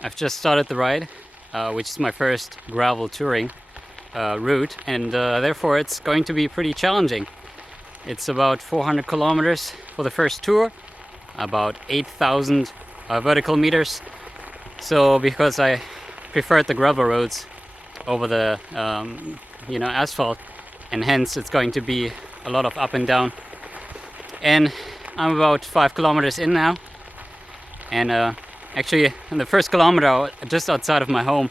I've just started the ride, which is my first gravel touring route, and therefore it's going to be pretty challenging. It's about 400 kilometers for the first tour, about 8,000 vertical meters. So because I preferred the gravel roads over the asphalt, and hence it's going to be a lot of up and down. And I'm about 5 kilometers in now, and actually in the first kilometer, just outside of my home,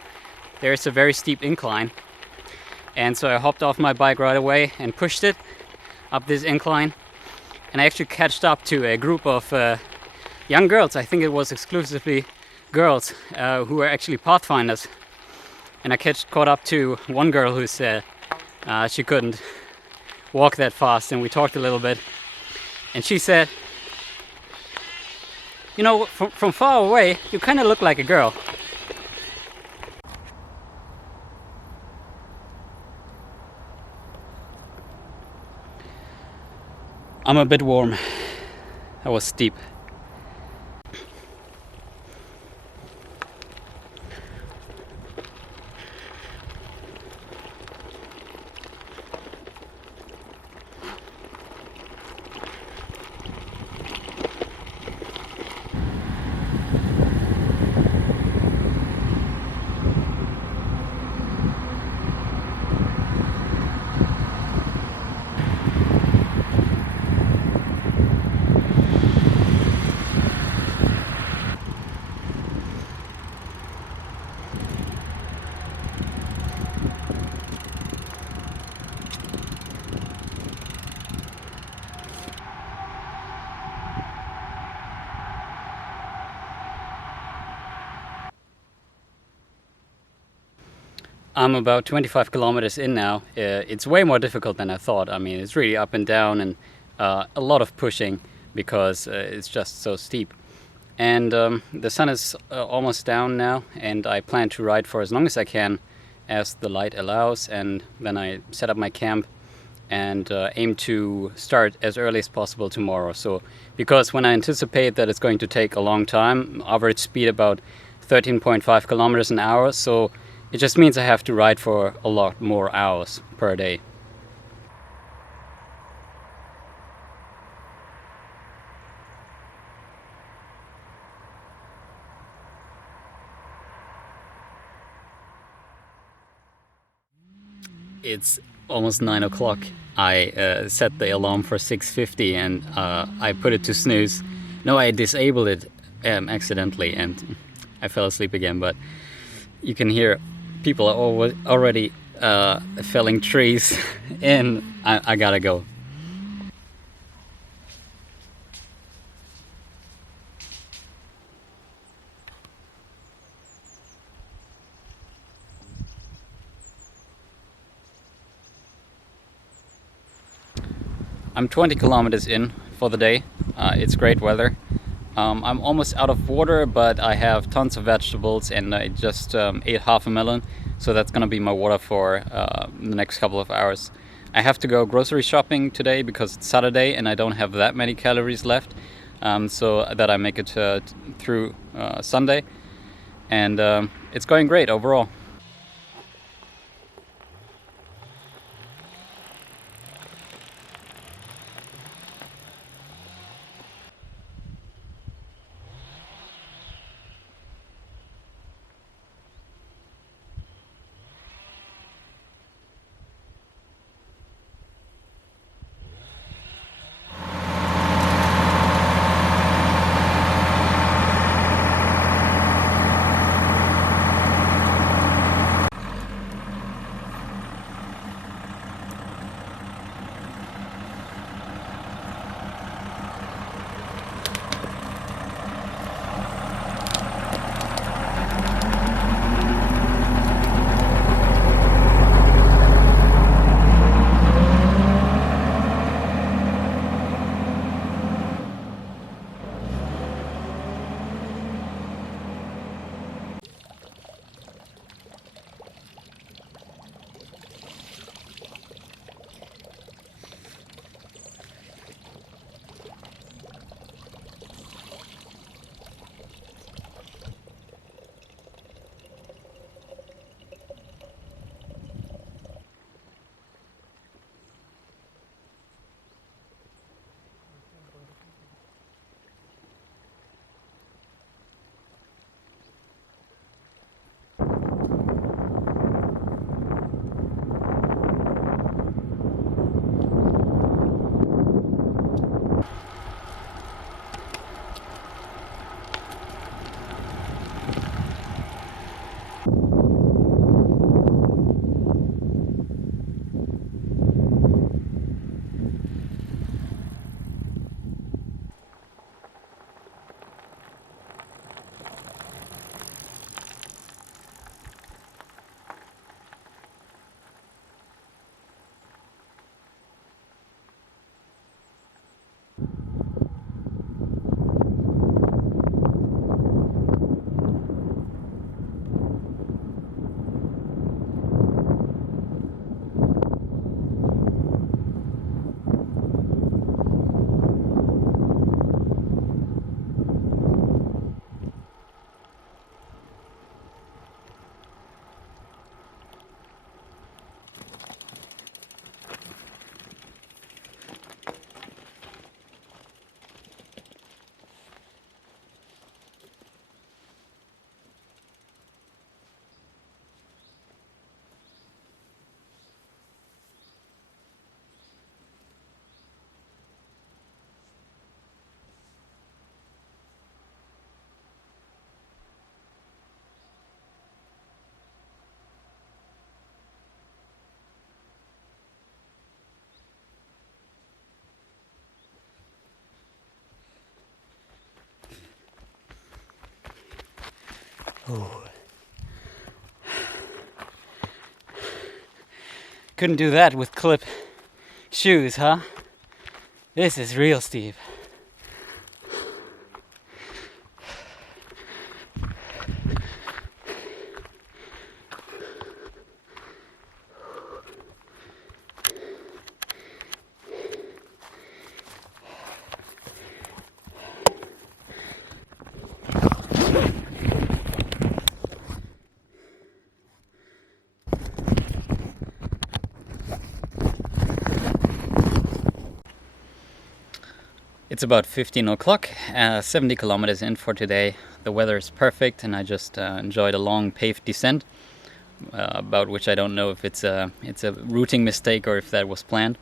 there's a very steep incline, and so I hopped off my bike right away and pushed it up this incline, and I actually catched up to a group of young girls. I think it was exclusively girls who were actually pathfinders, and I caught up to one girl who said she couldn't walk that fast, and we talked a little bit, and she said, you know, from far away you kind of look like a girl. I'm a bit warm. That was steep. I'm about 25 kilometers in now. It's way more difficult than I thought. I mean, it's really up and down, and a lot of pushing because it's just so steep. And the sun is almost down now, and I plan to ride for as long as I can as the light allows, and then I set up my camp and aim to start as early as possible tomorrow. So because when I anticipate that it's going to take a long time, average speed about 13.5 kilometers an hour, so it just means I have to ride for a lot more hours per day. It's almost 9 o'clock. I set the alarm for 6:50, and I put it to snooze. No, I disabled it accidentally, and I fell asleep again. But you can hear people are already felling trees, and I gotta go. I'm 20 kilometers in for the day. It's great weather. I'm almost out of water, but I have tons of vegetables, and I just ate half a melon, so that's gonna be my water for the next couple of hours. I have to go grocery shopping today because it's Saturday and I don't have that many calories left, so that I make it through Sunday, and it's going great overall. Ooh. Couldn't do that with clip shoes, huh? This is real steep. It's about 15 o'clock, 70 kilometers in for today. The weather is perfect and I just enjoyed a long paved descent, about which I don't know if it's a routing mistake or if that was planned.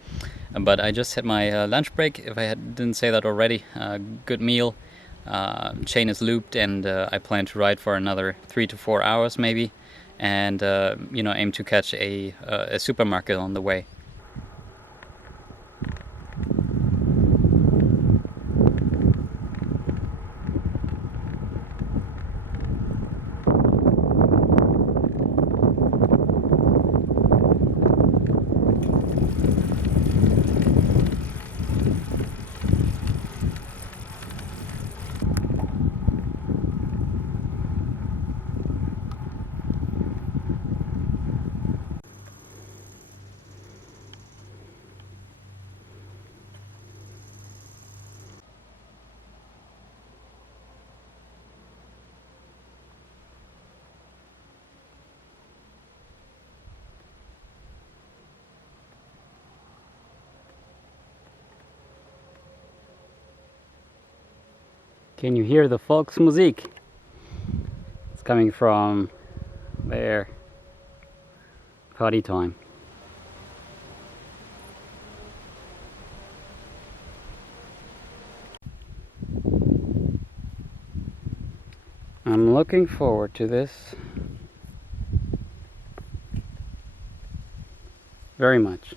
But I just had my lunch break, if I didn't say that already. Good meal, chain is looped, and I plan to ride for another 3 to 4 hours maybe, and aim to catch a supermarket on the way. Can you hear the Volksmusik? It's coming from there. Party time. I'm looking forward to this very much.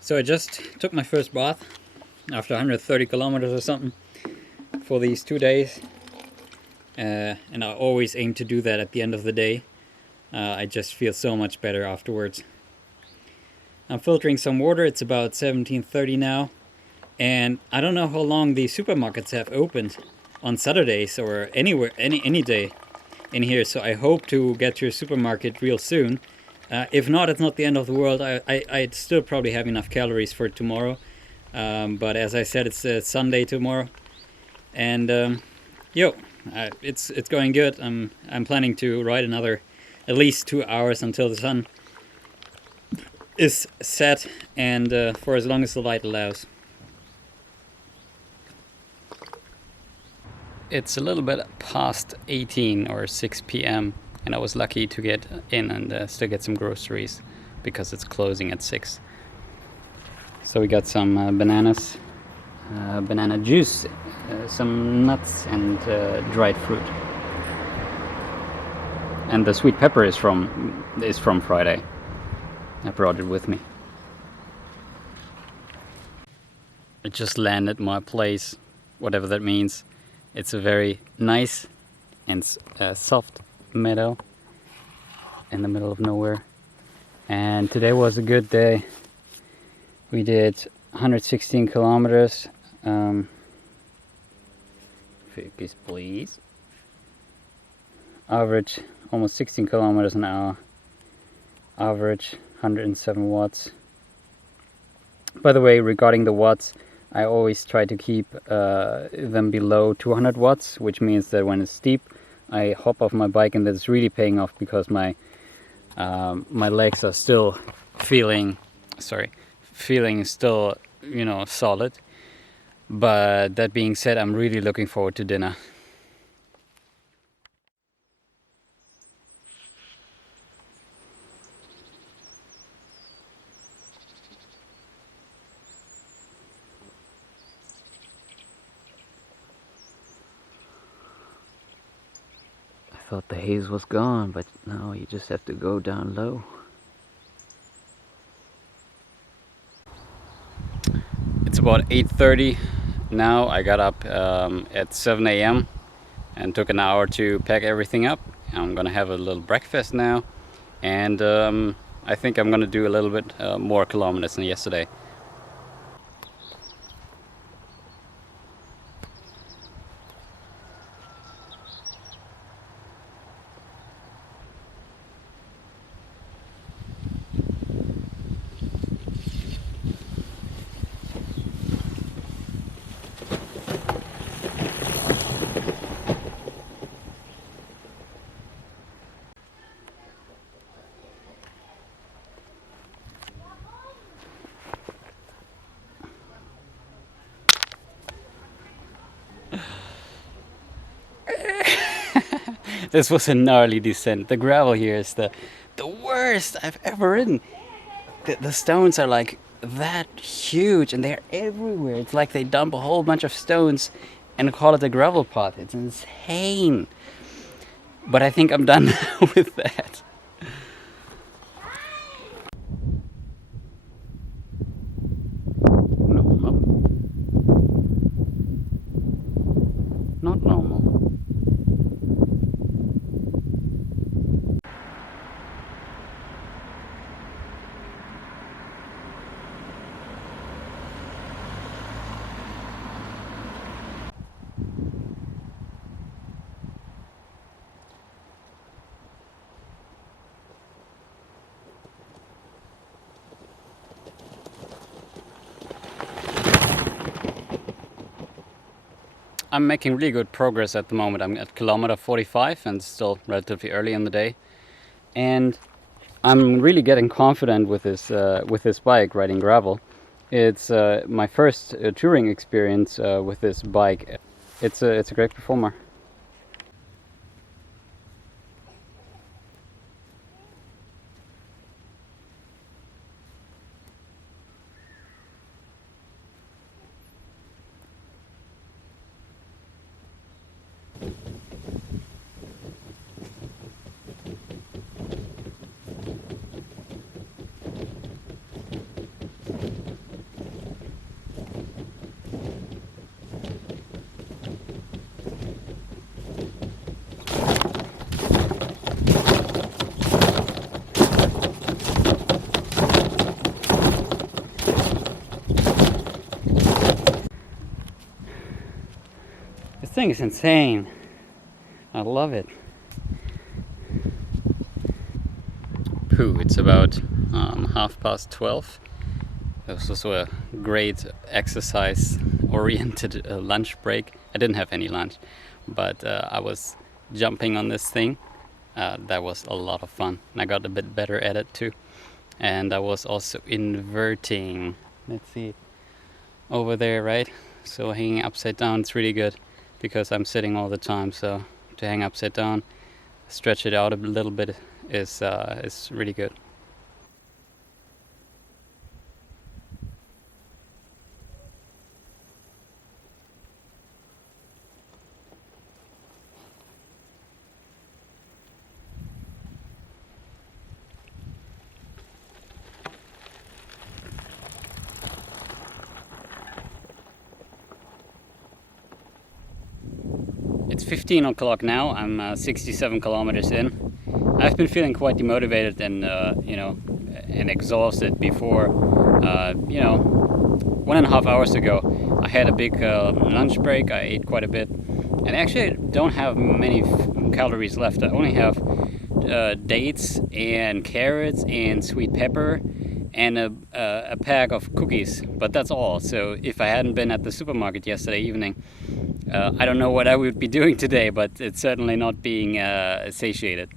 So I just took my first bath after 130 kilometers or something for these 2 days, and I always aim to do that at the end of the day. I just feel so much better afterwards. I'm filtering some water. It's about 17:30 now, and I don't know how long the supermarkets have opened on Saturdays or anywhere, any day in here, so I hope to get to a supermarket real soon. If not, it's not the end of the world. I'd still probably have enough calories for tomorrow, but as I said, it's Sunday tomorrow, and it's going good. I'm planning to ride another at least 2 hours until the sun is set, and for as long as the light allows. It's a little bit past 18 or 6 p.m. and I was lucky to get in and still get some groceries because it's closing at 6. So we got some bananas, banana juice, some nuts, and dried fruit. And the sweet pepper is from Friday. I brought it with me. I just landed my place, whatever that means. It's a very nice and soft meadow in the middle of nowhere, and today was a good day. We did 116 kilometers. Focus please. Average almost 16 kilometers an hour. Average 107 watts. By the way, regarding the watts, I always try to keep them below 200 watts, which means that when it's steep, I hop off my bike, and that's really paying off because my legs are still feeling still, solid. But that being said, I'm really looking forward to dinner. thought the haze was gone, but no, you just have to go down low. It's about 8:30 now. I got up at 7 a.m. and took an hour to pack everything up. I'm gonna have a little breakfast now, and I think I'm gonna do a little bit more kilometers than yesterday. This was a gnarly descent. The gravel here is the worst I've ever ridden. The stones are like that huge and they're everywhere. It's like they dump a whole bunch of stones and call it a gravel pot. It's insane. But I think I'm done with that. Normal. Not normal. I'm making really good progress at the moment. I'm at kilometer 45 and still relatively early in the day. And I'm really getting confident with this bike, riding gravel. It's my first touring experience with this bike. It's a great performer. This thing is insane. I love it. Pooh, it's about 12:30. This was a great exercise-oriented lunch break. I didn't have any lunch, but I was jumping on this thing. That was a lot of fun. And I got a bit better at it too. And I was also inverting. Let's see. Over there, right? So hanging upside down, it's really good because I'm sitting all the time. So to hang upside down, stretch it out a little bit is really good. It's 15 o'clock now. I'm 67 kilometers in. I've been feeling quite demotivated and exhausted before. 1.5 hours ago, I had a big lunch break. I ate quite a bit, and actually I don't have many calories left. I only have dates and carrots and sweet pepper and a pack of cookies, but that's all. So if I hadn't been at the supermarket yesterday evening, I don't know what I would be doing today, but it's certainly not being satiated.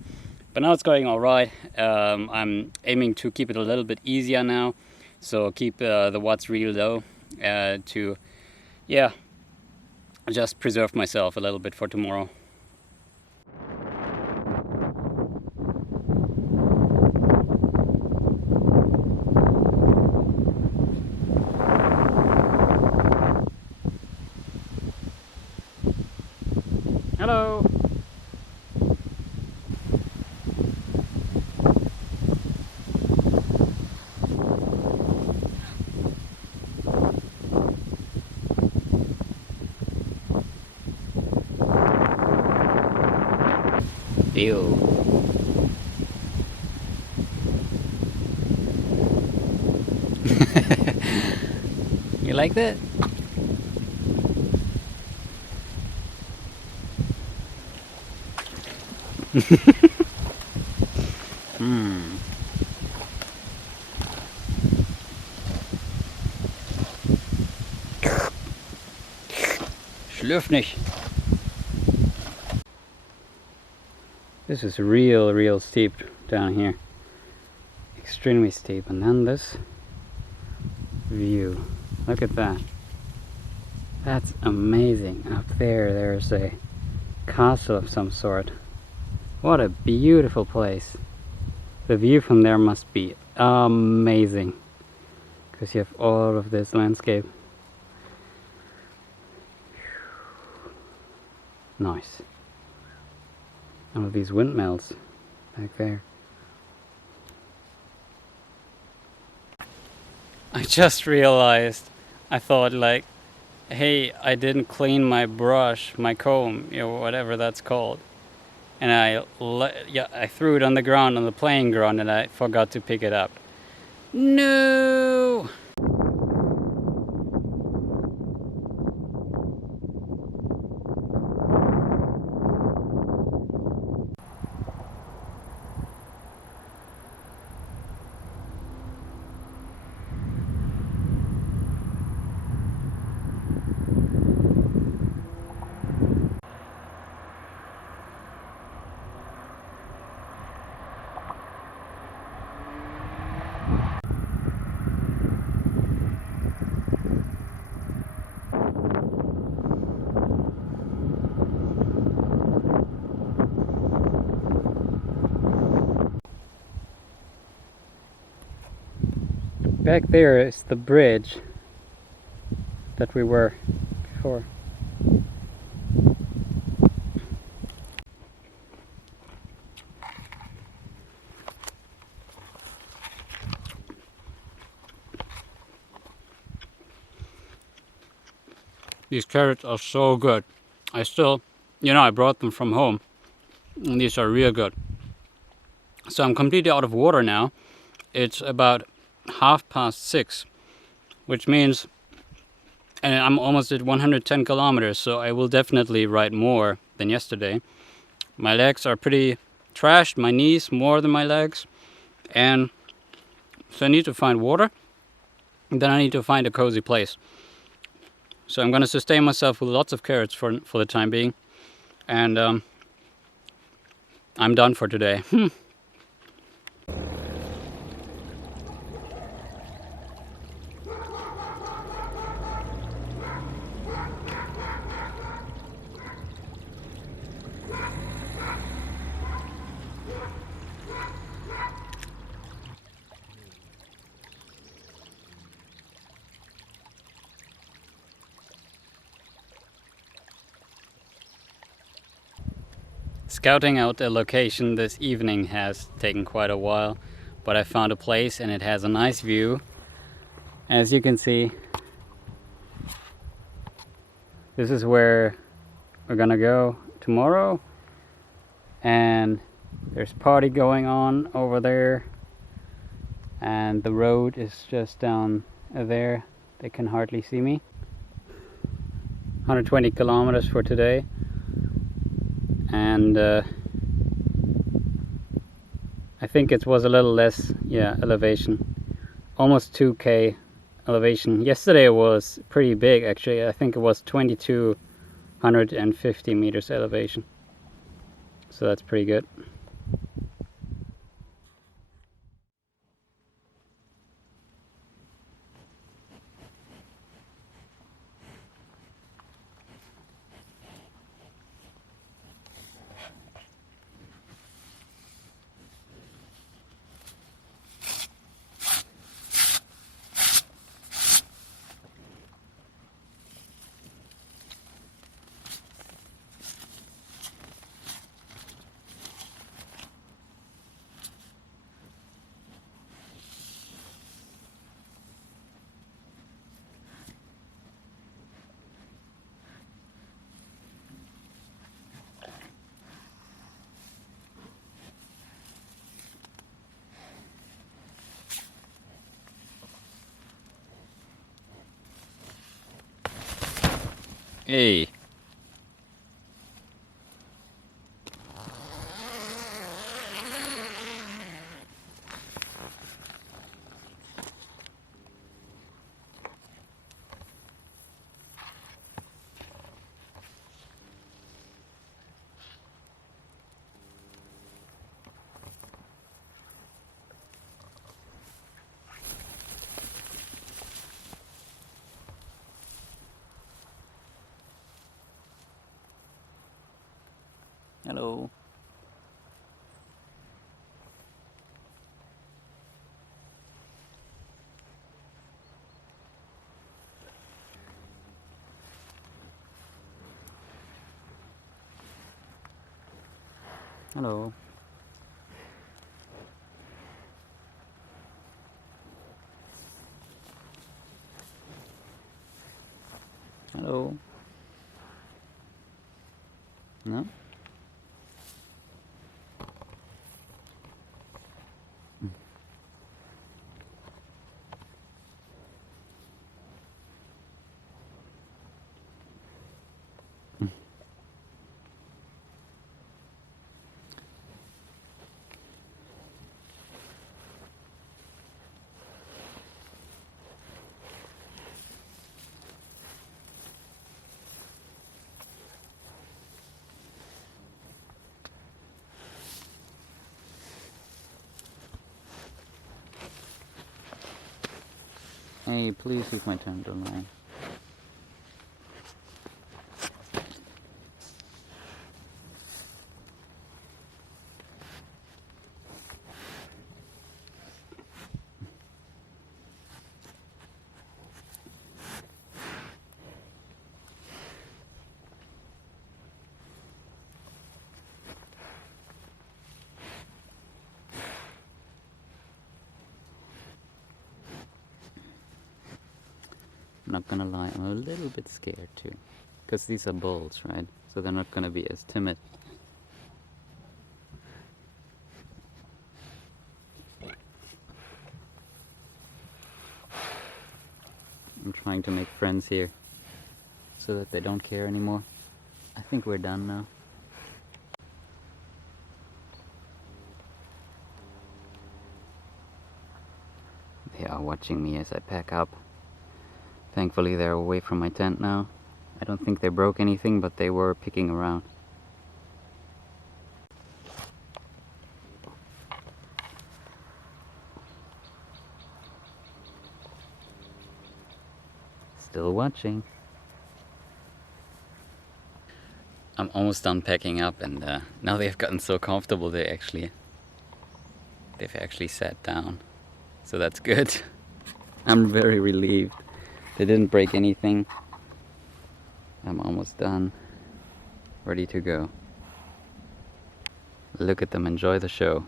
But now it's going all right. I'm aiming to keep it a little bit easier now, so keep the watts real low to, just preserve myself a little bit for tomorrow. Hello. view. You like that? Schlürf nicht. This is real steep down here. Extremely steep. And then this view. Look at that. That's amazing. Up there's a castle of some sort. What a beautiful place. The view from there must be amazing, because you have all of this landscape. Nice. All of these windmills back there. I just realized, I thought like, hey, I didn't clean my brush, my comb, you know, whatever that's called. And I threw it on the ground, on the playing ground, and I forgot to pick it up. No! Back there is the bridge that we were before. These carrots are so good. I still, I brought them from home, and these are real good. So I'm completely out of water now. It's about 6:30, which means, and I'm almost at 110 kilometers, so I will definitely ride more than yesterday. My legs are pretty trashed, my knees more than my legs, and so I need to find water, and then I need to find a cozy place. So I'm going to sustain myself with lots of carrots for the time being, and I'm done for today. Scouting out a location this evening has taken quite a while, but I found a place and it has a nice view. As you can see, this is where we're gonna go tomorrow, and there's party going on over there, and the road is just down there. They can hardly see me. 120 kilometers for today. And I think it was a little less, elevation, almost 2k elevation. Yesterday it was pretty big actually. I think it was 2250 meters elevation, so that's pretty good. Hey. Hello. Hello. Hello. No? Hey, please leave my tent alone. I'm not gonna lie, I'm a little bit scared too. Because these are bulls, right? So they're not gonna be as timid. I'm trying to make friends here so that they don't care anymore. I think we're done now. They are watching me as I pack up. Thankfully they're away from my tent now. I don't think they broke anything, but they were picking around. Still watching. I'm almost done packing up, and now they've gotten so comfortable they've actually sat down. So that's good. I'm very relieved. They didn't break anything. I'm almost done. Ready to go. Look at them enjoy the show.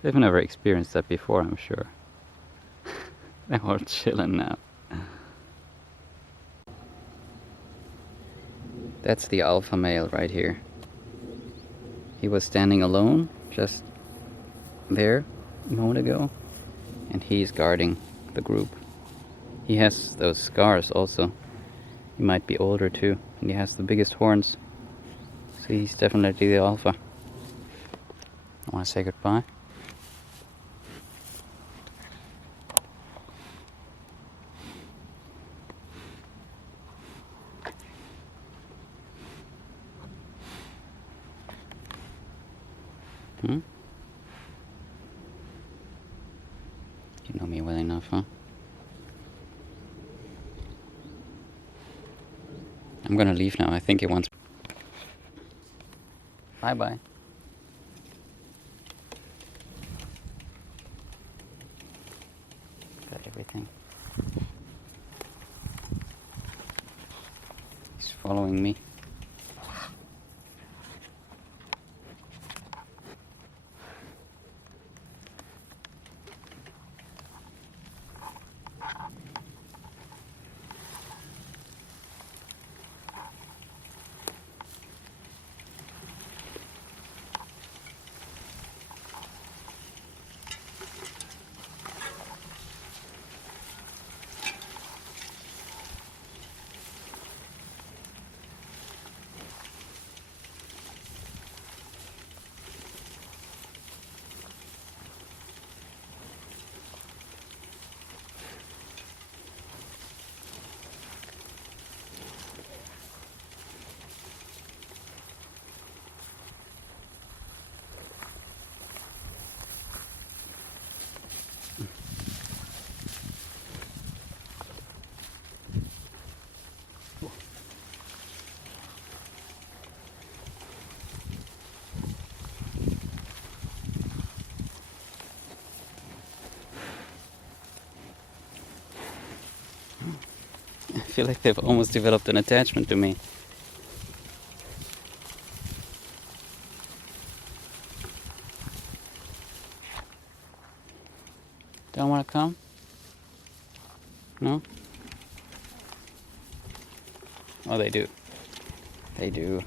They've never experienced that before, I'm sure. They're all chilling now. That's the alpha male right here. He was standing alone just there a moment ago, and he's guarding the group. He has those scars also. He might be older too, and he has the biggest horns. So he's definitely the alpha. I want to say goodbye. You know me well enough, huh? I'm gonna leave now. I think he wants... Bye-bye. Got everything. He's following me. feel like they've almost developed an attachment to me. Don't want to come? No? Oh, they do. They do.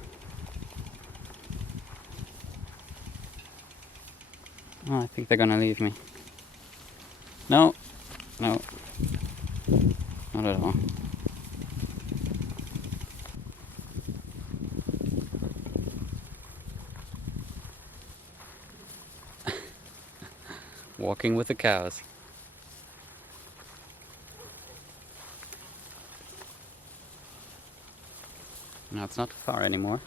Oh, I think they're gonna leave me. No. No. Not at all. Walking with the cows. No, it's not far anymore.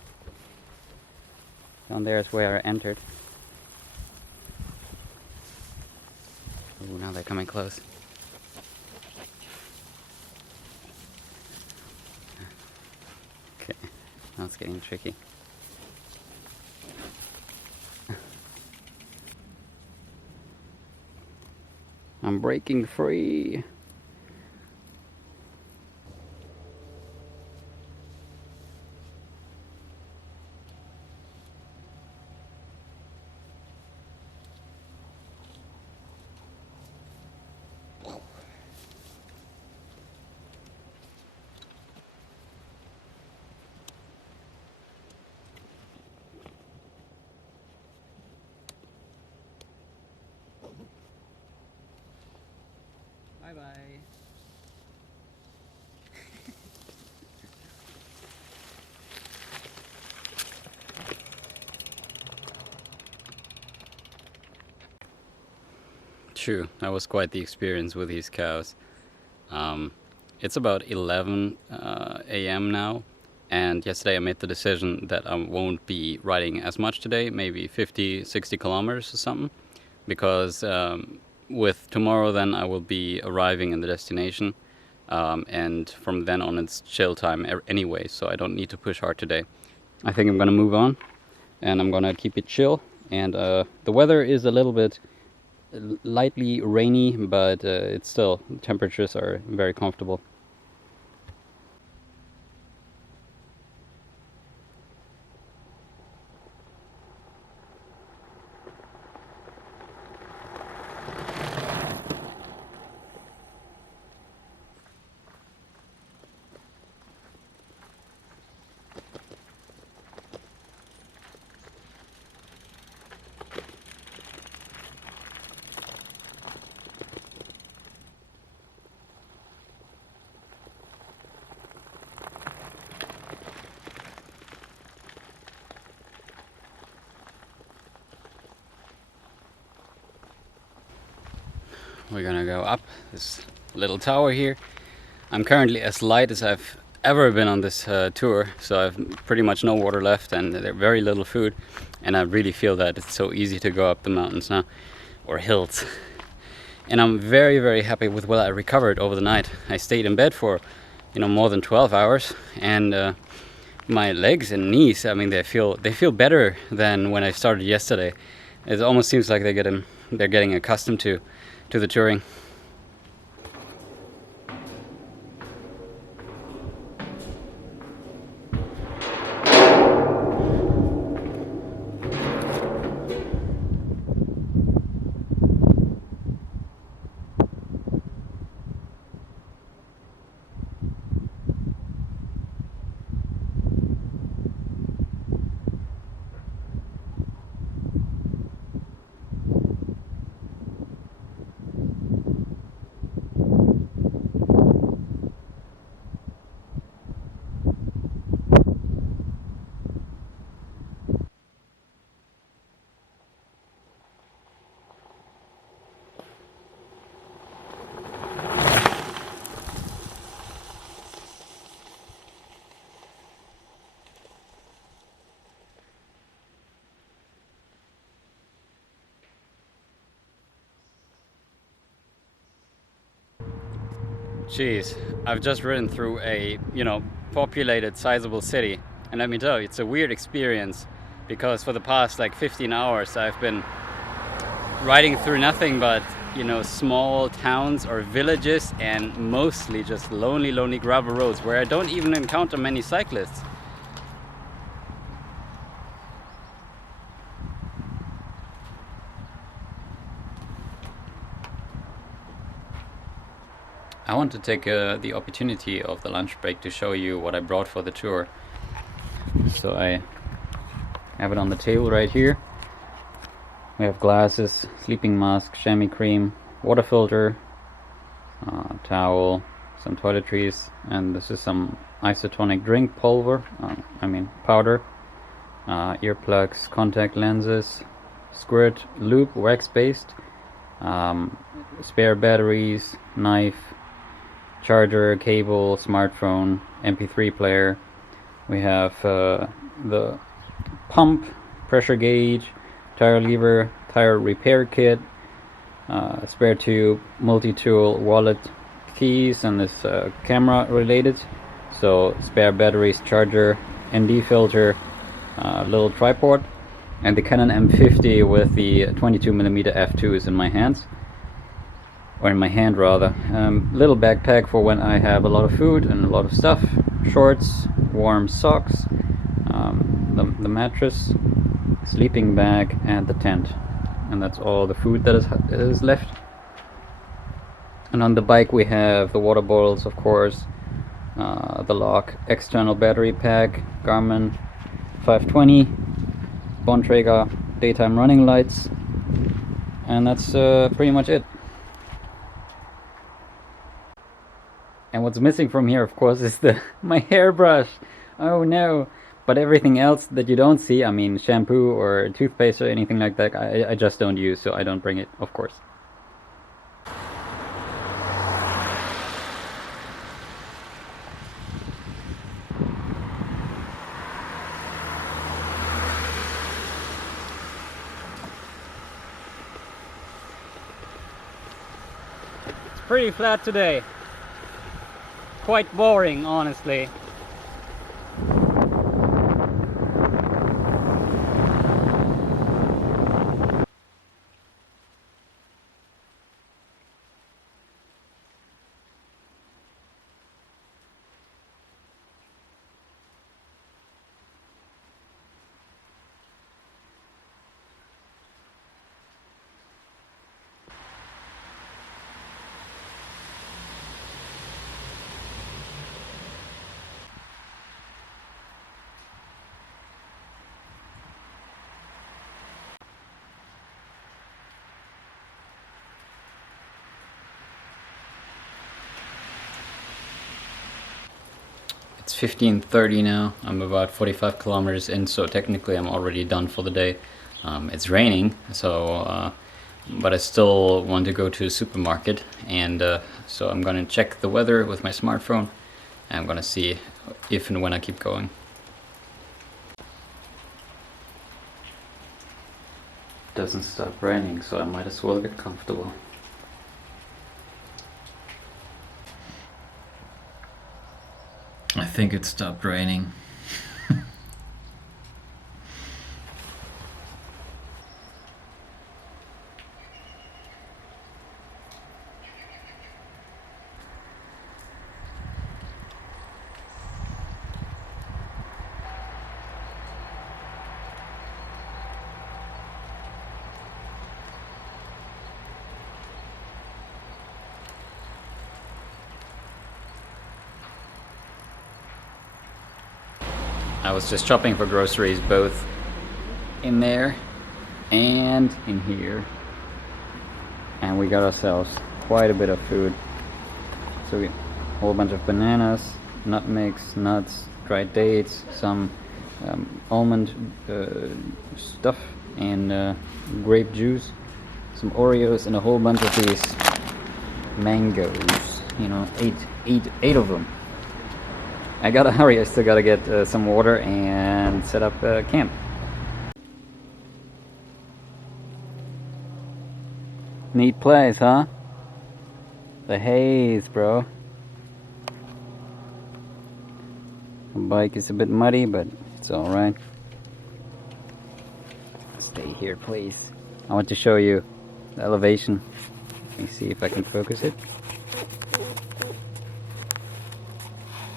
Down there is where I entered. Ooh, now they're coming close. Okay, now it's getting tricky. I'm breaking free. Bye-bye. True, that was quite the experience with these cows. It's about 11 a.m. now, and yesterday I made the decision that I won't be riding as much today, maybe 50, 60 kilometers or something, because with tomorrow then I will be arriving in the destination, and from then on it's chill time anyway, so I don't need to push hard today. I think I'm gonna move on, and I'm gonna keep it chill, and the weather is a little bit lightly rainy, but it's still, temperatures are very comfortable. We're gonna go up this little tower here. I'm currently as light as I've ever been on this tour, so I've pretty much no water left and there's very little food, and I really feel that it's so easy to go up the mountains now, or hills. And I'm very, very happy with what I recovered over the night. I stayed in bed for, more than 12 hours, and my legs and knees, I mean, they feel better than when I started yesterday. It almost seems like they're getting accustomed to the touring. Jeez, I've just ridden through a, populated, sizable city, and let me tell you, it's a weird experience, because for the past like 15 hours I've been riding through nothing but you know, small towns or villages, and mostly just lonely gravel roads where I don't even encounter many cyclists. I want to take the opportunity of the lunch break to show you what I brought for the tour. So I have it on the table right here. We have glasses, sleeping mask, chamois cream, water filter, towel, some toiletries, and this is some isotonic drink pulver, powder, earplugs, contact lenses, squirt loop, wax-based, spare batteries, knife, charger, cable, smartphone, MP3 player. We have the pump, pressure gauge, tire lever, tire repair kit, spare tube, multi-tool, wallet, keys, and this camera related. So spare batteries, charger, ND filter, little tripod, and the Canon M50 with the 22mm f2 is in my hands. Or in my hand rather. Little backpack for when I have a lot of food and a lot of stuff. Shorts, warm socks, the mattress, sleeping bag, and the tent. And that's all the food that is left. And on the bike we have the water bottles, of course, the lock, external battery pack, Garmin 520, Bontrager daytime running lights, and that's pretty much it. And what's missing from here, of course, is my hairbrush. Oh no! But everything else that you don't see, I mean shampoo or toothpaste or anything like that, I just don't use, so I don't bring it, of course. It's pretty flat today. Quite boring, honestly. It's 15:30 now. I'm about 45 kilometers in, so technically I'm already done for the day. It's raining, so but I still want to go to a supermarket, and so I'm gonna check the weather with my smartphone, and I'm gonna see if and when I keep going. Doesn't stop raining, so I might as well get comfortable. I think it stopped raining. I was just shopping for groceries, both in there and in here, and we got ourselves quite a bit of food. So we a whole bunch of bananas, nutmegs, nuts, dried dates, some almond stuff, and grape juice, some Oreos, and a whole bunch of these mangoes. You know, eight of them. I gotta hurry, I still gotta get some water and set up camp. Neat place, huh? The haze, bro. The bike is a bit muddy, but it's alright. Stay here, please. I want to show you the elevation. Let me see if I can focus it.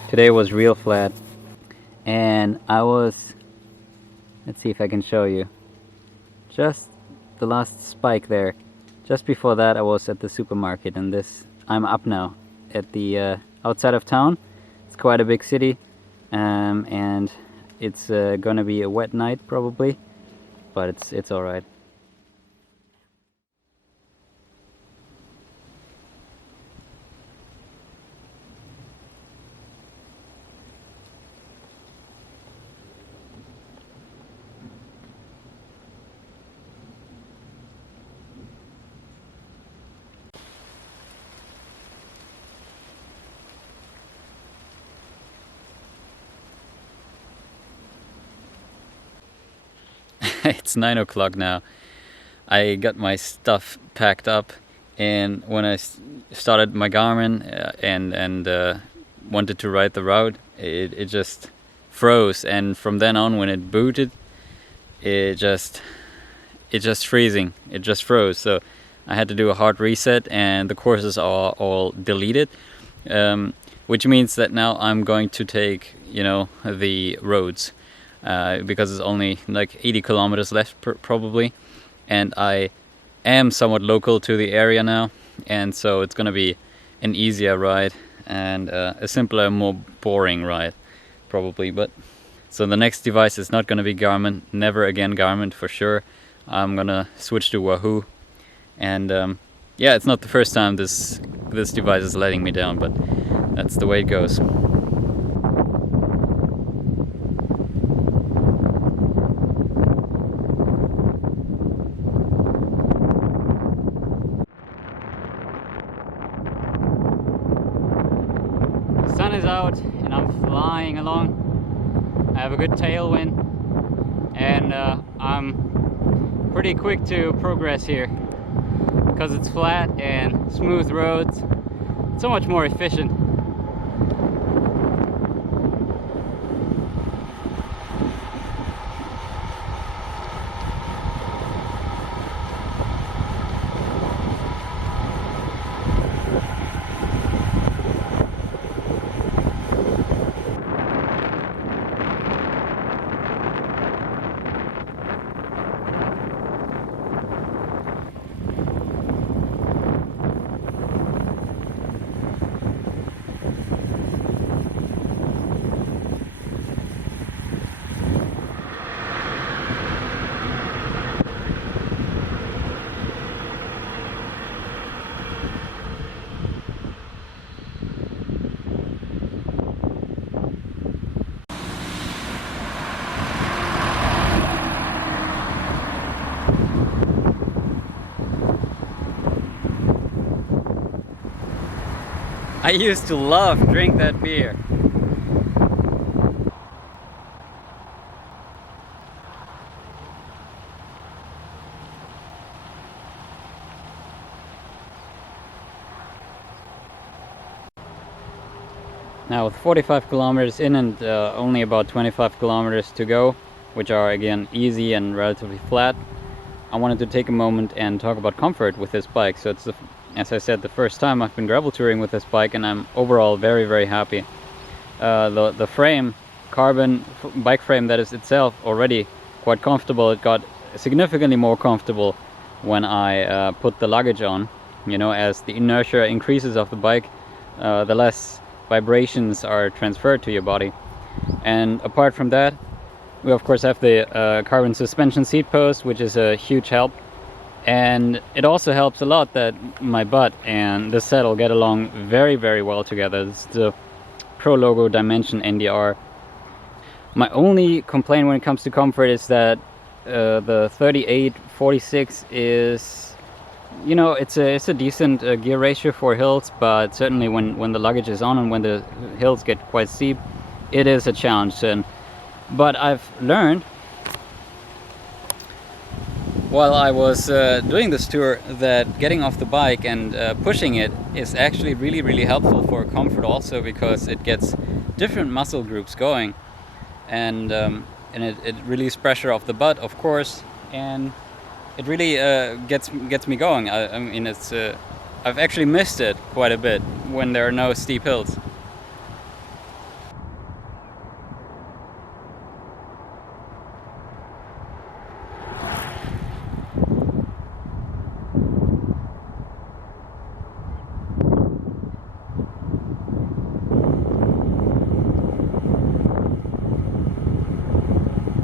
Today was real flat, and let's see if I can show you. Just the last spike there. Just before that I was at the supermarket, and I'm up now at the outside of town. It's quite a big city, and it's gonna be a wet night probably, but it's all right. It's 9 o'clock now. I got my stuff packed up, and when I started my Garmin and wanted to ride the route, it just froze, and from then on, when it booted, it just freezing. It just froze. So I had to do a hard reset, and the courses are all deleted, which means that now I'm going to take, the roads. Because it's only like 80 kilometers left probably, and I am somewhat local to the area now, and so it's gonna be an easier ride and a simpler, more boring ride probably. But so the next device is not gonna be Garmin, never again Garmin for sure. I'm gonna switch to Wahoo, and yeah, it's not the first time this device is letting me down, but that's the way it goes. Sun is out and I'm flying along. I have a good tailwind, and I'm pretty quick to progress here because it's flat and smooth roads. It's so much more efficient. I used to love drink that beer. Now with 45 kilometers in and only about 25 kilometers to go, which are again easy and relatively flat, I wanted to take a moment and talk about comfort with this bike. So it's, as I said, the first time I've been gravel touring with this bike, and I'm overall very, very happy. The frame, carbon bike frame, that is itself already quite comfortable. It got significantly more comfortable when I put the luggage on. As the inertia increases of the bike, the less vibrations are transferred to your body. And apart from that, we of course have the carbon suspension seat post, which is a huge help. And it also helps a lot that my butt and the saddle get along very, very well together. It's the Pro Logo Dimension NDR. My only complaint when it comes to comfort is that the 3846 is, it's a decent gear ratio for hills, but certainly when the luggage is on and when the hills get quite steep, it is a challenge. But I've learned while I was doing this tour that getting off the bike and pushing it is actually really, really helpful for comfort also, because it gets different muscle groups going, and it relieves pressure off the butt, of course, and it really gets me going. I mean, it's I've actually missed it quite a bit when there are no steep hills.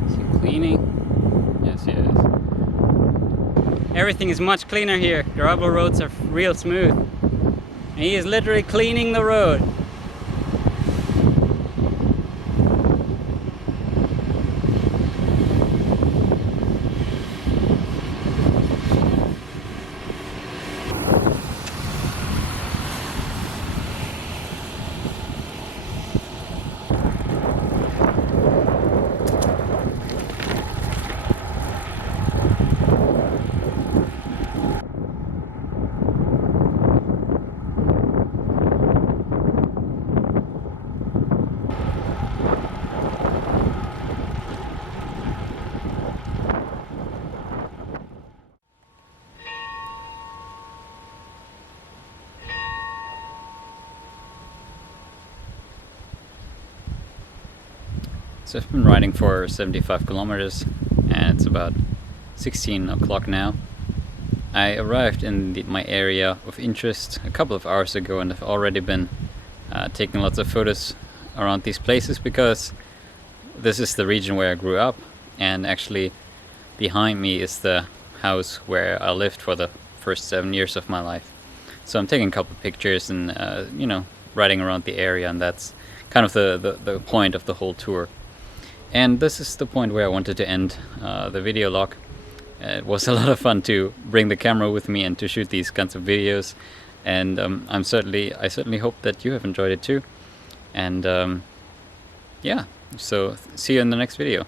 Is he cleaning? Yes, he is. Everything is much cleaner here. The rubble roads are real smooth. And he is literally cleaning the road. So I've been riding for 75 kilometers and it's about 16 o'clock now. I arrived in my area of interest a couple of hours ago and I've already been taking lots of photos around these places because this is the region where I grew up, and actually behind me is the house where I lived for the first 7 years of my life. So I'm taking a couple of pictures and you know, riding around the area, and that's kind of the point of the whole tour. And this is the point where I wanted to end the video log. It was a lot of fun to bring the camera with me and to shoot these kinds of videos, and I certainly hope that you have enjoyed it too. And yeah, so see you in the next video.